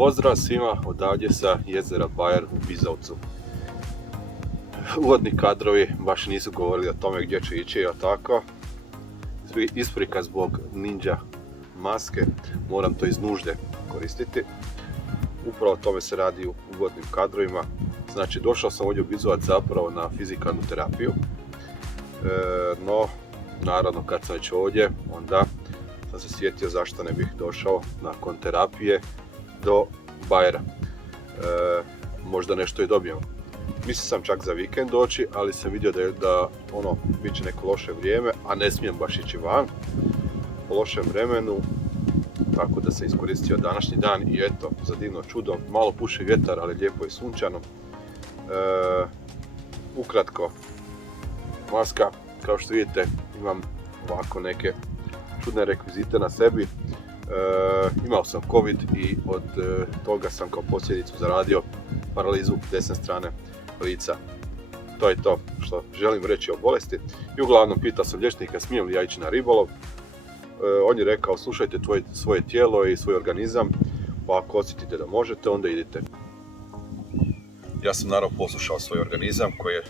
Pozdrav svima odavdje sa jezera Bajer u Bizovcu. Uvodni kadrovi baš nisu govorili o tome gdje će ići, a tako. Isprika zbog ninja maske, moram to iz nužde koristiti. Upravo o tome se radi u uvodnim kadrovima. Znači, došao sam ovdje u Bizovac zapravo na fizikalnu terapiju. No, naravno, kad sam već ovdje, onda sam se sjetio zašto ne bih došao nakon terapije do Bajera. Možda nešto i dobijemo. Mislio sam čak za vikend doći, ali sam vidio da bit će neko loše vrijeme, a ne smijem baš ići van po lošem vremenu, tako da sam iskoristio današnji dan i eto, za divno čudo, malo puši vjetar, ali lijepo je sunčano. Ukratko, maska, kao što vidite, imam ovako neke čudne rekvizite na sebi. Imao sam COVID i od toga sam kao posljedicu zaradio paralizu desne strane lica. To je to što želim reći o bolesti. I uglavnom pitao sam liječnika smijem li ja ići na ribolov. On je rekao slušajte svoje tijelo i svoj organizam, pa ako osjetite da možete, onda idite. Ja sam naravno poslušao svoj organizam koji je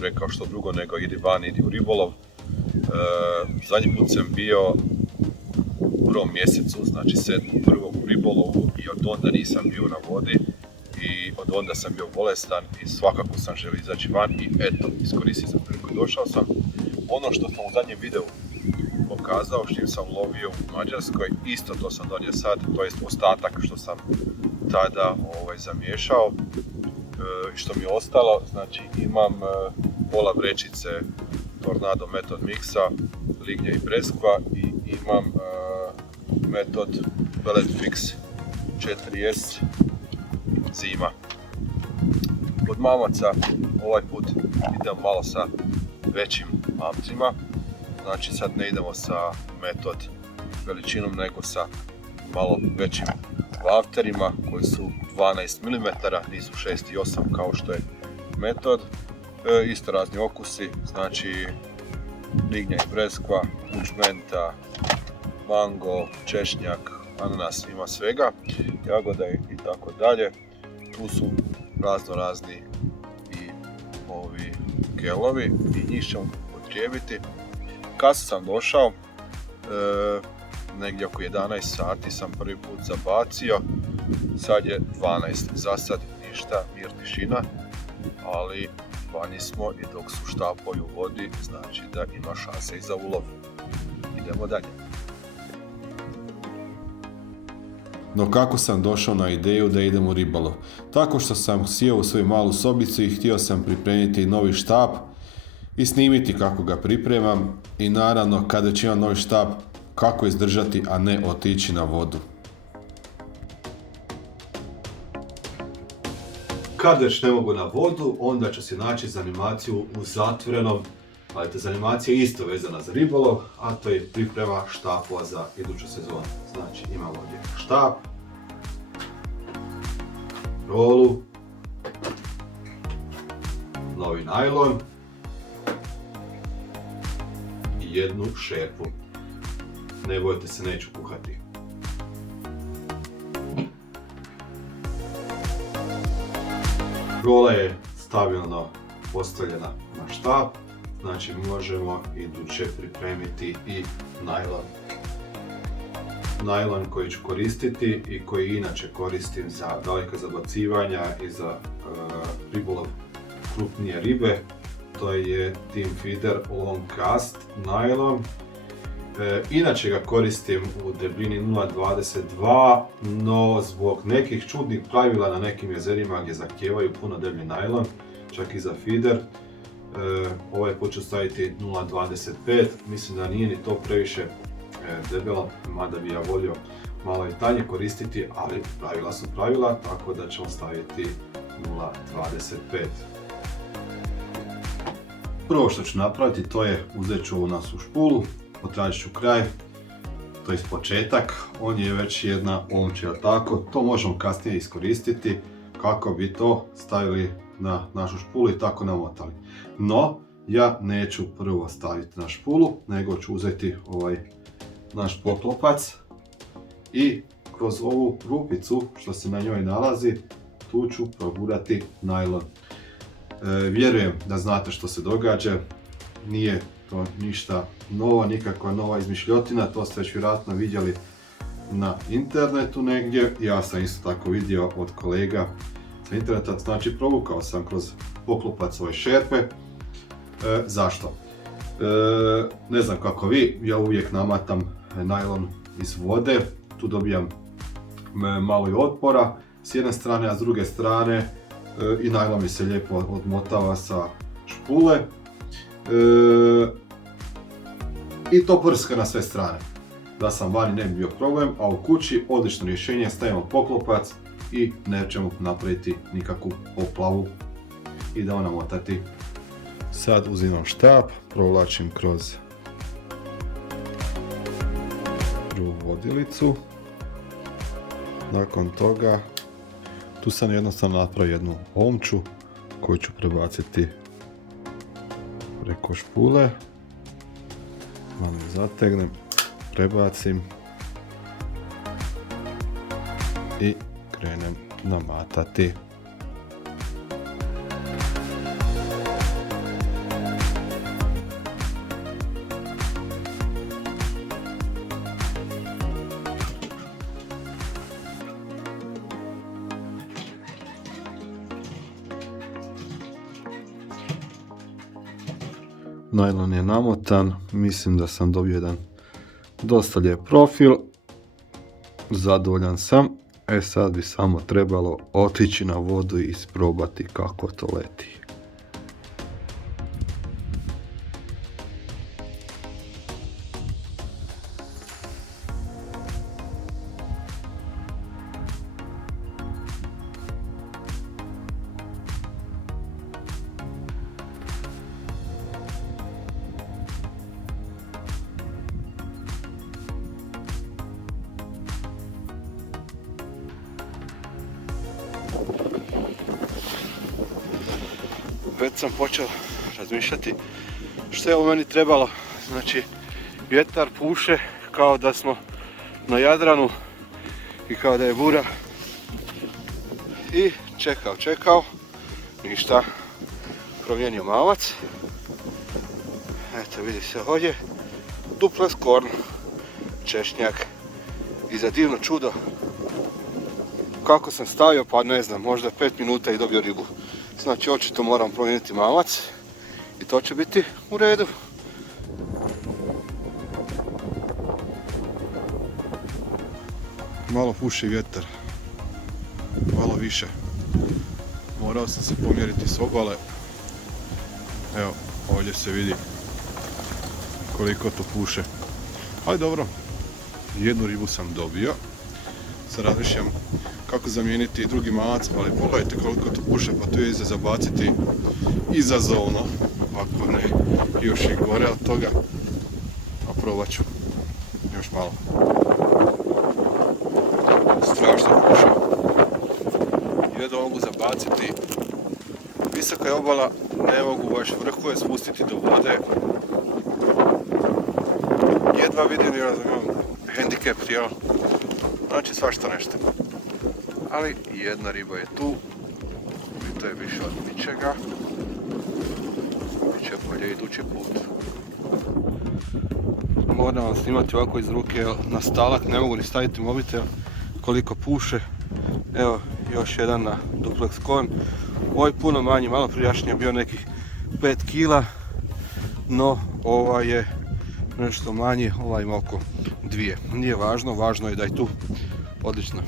rekao što drugo nego idi van, idi u ribolov. Zadnji put sam bio u prvom mjesecu, znači 7.1. u ribolovu i od onda nisam bio na vodi i od onda sam bio bolestan i svakako sam želio izaći van i eto, iskoristio sam priliku i došao sam. Ono što sam u zadnjem videu pokazao, što sam lovio u Mađarskoj, isto to sam donio sad, to je ostatak što sam tada zamiješao i što mi je ostalo, znači imam pola vrećice Tornado Method Mixa, lignja i breskva i imam Method Pellet Fix 4S zima. Od mamaca ovaj put idem malo sa većim mamcima, znači sad ne idemo sa Method veličinom nego sa malo većim vafterima koji su 12 mm, nisu 6 i 8 kao što je Method. Isto razni okusi, znači lignja i breskva, učmenta, mango, češnjak, ananas, ima svega, jagode i tako dalje. Tu su razni i ovi gelovi i njih ćemo upotrijebiti. Kad sam došao, negdje oko 11 sati sam prvi put zabacio, sad je 12, za sad ništa, mir, tišina, ali vani smo i dok su štapoju u vodi, znači da ima šanse i za ulov. Idemo dalje. No kako sam došao na ideju da idem u ribolov? Tako što sam sjeo u svoju malu sobicu i htio sam pripremiti novi štap i snimiti kako ga pripremam i naravno kada već imam novi štap kako izdržati, a ne otići na vodu. Kad već ne mogu na vodu, onda ću se naći za animaciju u zatvorenom, ali ta animacija je isto vezana za ribolov, a to je priprema štapova za iduću sezonu. Znači imamo ovdje štap, rolu, novi najlon i jednu šerpu. Ne bojte se, neću kuhati. Rola je stabilno postavljena na štap, znači možemo iduće pripremiti i najlon. Najlon koji ću koristiti i koji inače koristim za daleka zabacivanja i za ribolov krupnije ribe. To je Team Feeder Long Cast najlon. Inače ga koristim u debljini 0,22, no zbog nekih čudnih pravila na nekim jezerima gdje zahtijevaju puno deblji najlon, čak i za feeder, ovaj put ću staviti 0,25, mislim da nije ni to previše debelo, mada bi ja volio malo i tanje koristiti, ali pravila su pravila, tako da ćemo staviti 0,25. Prvo što ću napraviti to je uzet ću ovu našu špulu, potražit ću kraj, to je početak, on je već jedna omča, tako, to možemo kasnije iskoristiti kako bi to stavili na našu špulu i tako namotali. No, ja neću prvo staviti na špulu, nego ću uzeti ovaj naš poklopac i kroz ovu rupicu što se na njoj nalazi, tu ću progurati najlon. Vjerujem da znate što se događa, nije to ništa novo, nikakva nova izmišljotina, to ste već vjerojatno vidjeli na internetu negdje. Ja sam isto tako vidio od kolega sa interneta, znači provukao sam kroz poklopac ove šerpe. Zašto? Ne znam kako vi, ja uvijek namatam najlon iz vode, tu dobijam malo i otpora s jedne strane, a s druge strane i najlon mi se lijepo odmotava sa špule i to prska na sve strane. Da sam vani ne bi bio problem, a u kući odlično rješenje, stavimo poklopac i nećemo napraviti nikakvu poplavu. Idemo namotati. Sad uzimam štap, provlačim kroz prvu vodilicu. Nakon toga, tu sam jednostavno napravio jednu omču koju ću prebaciti preko špule. Malo zategnem, prebacim i krenem namatati. Najlon je namotan, mislim da sam dobio jedan dosta lijep profil, zadovoljan sam. Sad bi samo trebalo otići na vodu i isprobati kako to leti. Već sam počeo razmišljati što je u meni trebalo. Znači, vjetar puše kao da smo na Jadranu i kao da je bura. I čekao, ništa, promijenio mamac. Eto, vidi se ovdje, duplex korn, češnjak. I za divno čudo, kako sam stavio, pa ne znam, možda 5 minuta i dobio ribu. Znači, očito moram promijeniti mamac i to će biti u redu. Malo puši vjetar, malo više. Morao sam se pomjeriti s obale. Evo, ovdje se vidi koliko to puše. Ali dobro, jednu ribu sam dobio. Sad razmišljam kako zamijeniti drugi mamac, ali pogledajte koliko to puše, pa tu je za zabaciti izazovno, ako ne još i gore od toga, a probat ću još malo. Strašno puše, jedno mogu zabaciti, visoka je obala, ne mogu baš vrhove spustiti do vode, jedva vidim jer imam hendikep, jel? Znači svašta nešto. Ali jedna riba je tu i to je više od ničega. Biće bolje idući put. Moram vam snimati ovako iz ruke na stalak, ne mogu ni staviti mobitel koliko puše. Evo još jedan na duplex korn. Ovaj puno manji, malo prijašnji je bio nekih 5 kila, no ovaj je nešto manji, ovaj ima oko 2. Nije važno, važno je da je tu odlično.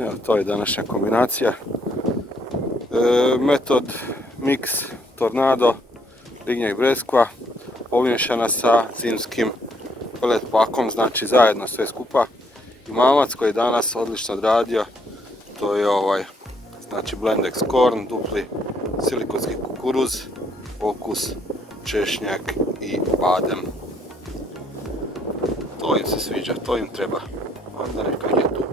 Evo, to je današnja kombinacija. Metod mix Tornado, lignja i breskva, pomiješana sa zimskim pelet pakom, znači zajedno sve skupa. I mamac koji je danas odlično odradio, to je znači Blendex Corn, dupli silikonski kukuruz, okus, češnjak i badem. To im se sviđa, to im treba, onda neka jedu.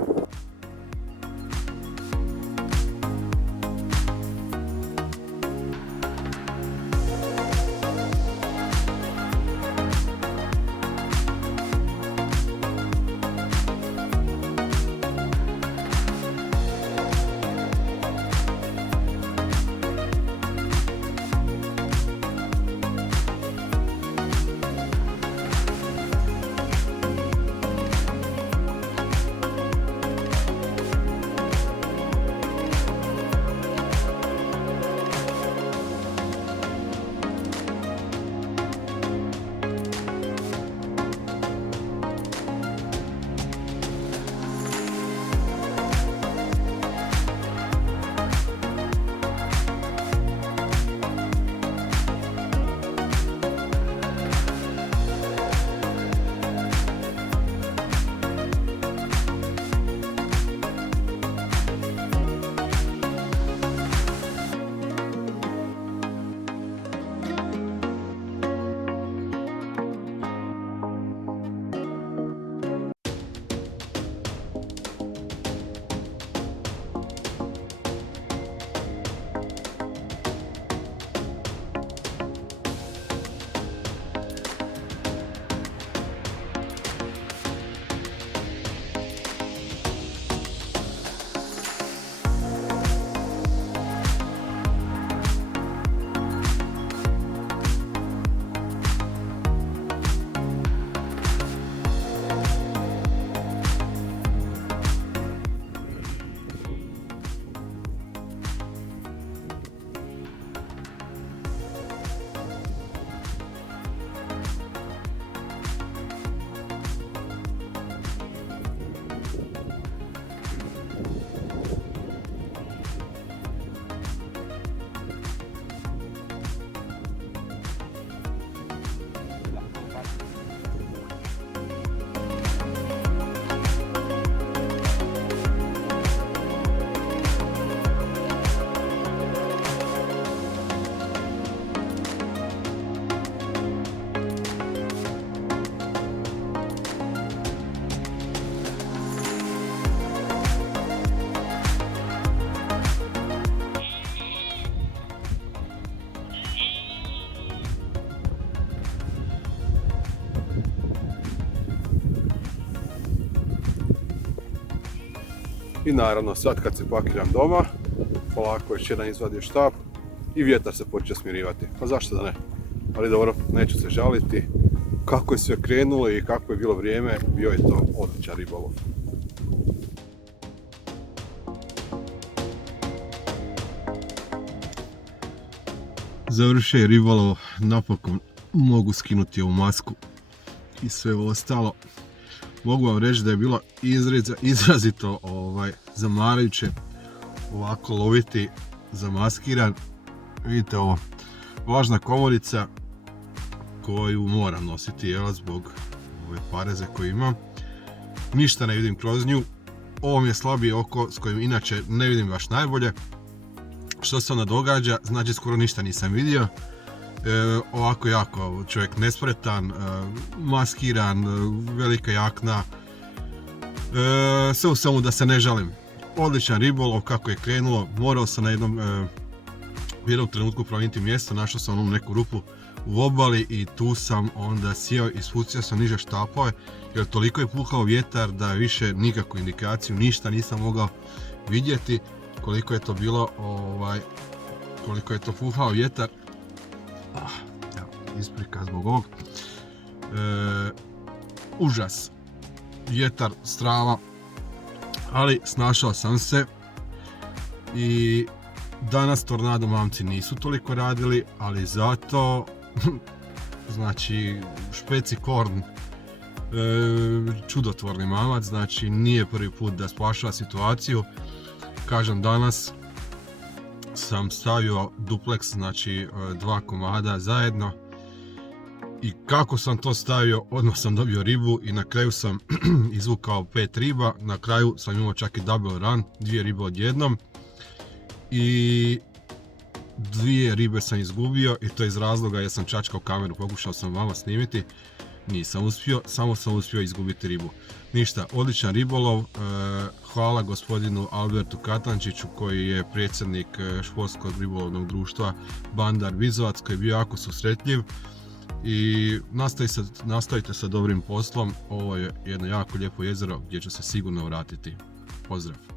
I naravno sad kad se pakiram doma, polako još jedan izvadio štap i vjetar se počeo smirivati. Pa zašto da ne? Ali dobro, neću se žaliti. Kako je sve krenulo i kako je bilo vrijeme, bio je to odličan ribolov. Završio je ribolov, napokon mogu skinuti ovu masku i sve ostalo. Mogu vam reći da je bilo izrazito zamarajuće ovako loviti zamaskiran. Vidite ovo, važna komorica koju moram nositi zbog ove pareze koju imam. Ništa ne vidim kroz nju. Ovo mi je slabije oko s kojim inače ne vidim baš najbolje. Što se onda događa, znači skoro ništa nisam vidio. Ovako jako čovjek nespretan, maskiran, velika jakna. Sve u svemu da se ne žalim. Odličan ribolov, kako je krenulo. Morao sam u jednom trenutku promijeniti mjesto, našao sam onu neku rupu u obali i tu sam onda sjeo i spucio sam niže štapove jer toliko je puhao vjetar da više nikakvu indikaciju, ništa nisam mogao vidjeti koliko je to bilo, koliko je to puhao vjetar. Isprika zbog ovog. Užas. Vjetar, strava, ali snašao sam se i danas Tornado mamci nisu toliko radili, ali zato znači špeci korn čudotvorni mamac, znači nije prvi put da spašava situaciju. Kažem, danas sam stavio dupleks, znači 2 komada zajedno, i kako sam to stavio, odmah sam dobio ribu i na kraju sam izvukao 5 riba, na kraju sam imao čak i double run, 2 ribe odjednom i 2 ribe sam izgubio, i to iz razloga jer sam čačkao kameru, pokušao sam vama snimiti, nisam uspio, samo sam uspio izgubiti ribu. Ništa, odličan ribolov, hvala gospodinu Albertu Katančiću koji je predsjednik športskog ribolovnog društva Bandar Bizovac, koji je bio jako susretljiv, i nastavite sa dobrim poslom. Ovo je jedno jako lijepo jezero gdje ću se sigurno vratiti. Pozdrav!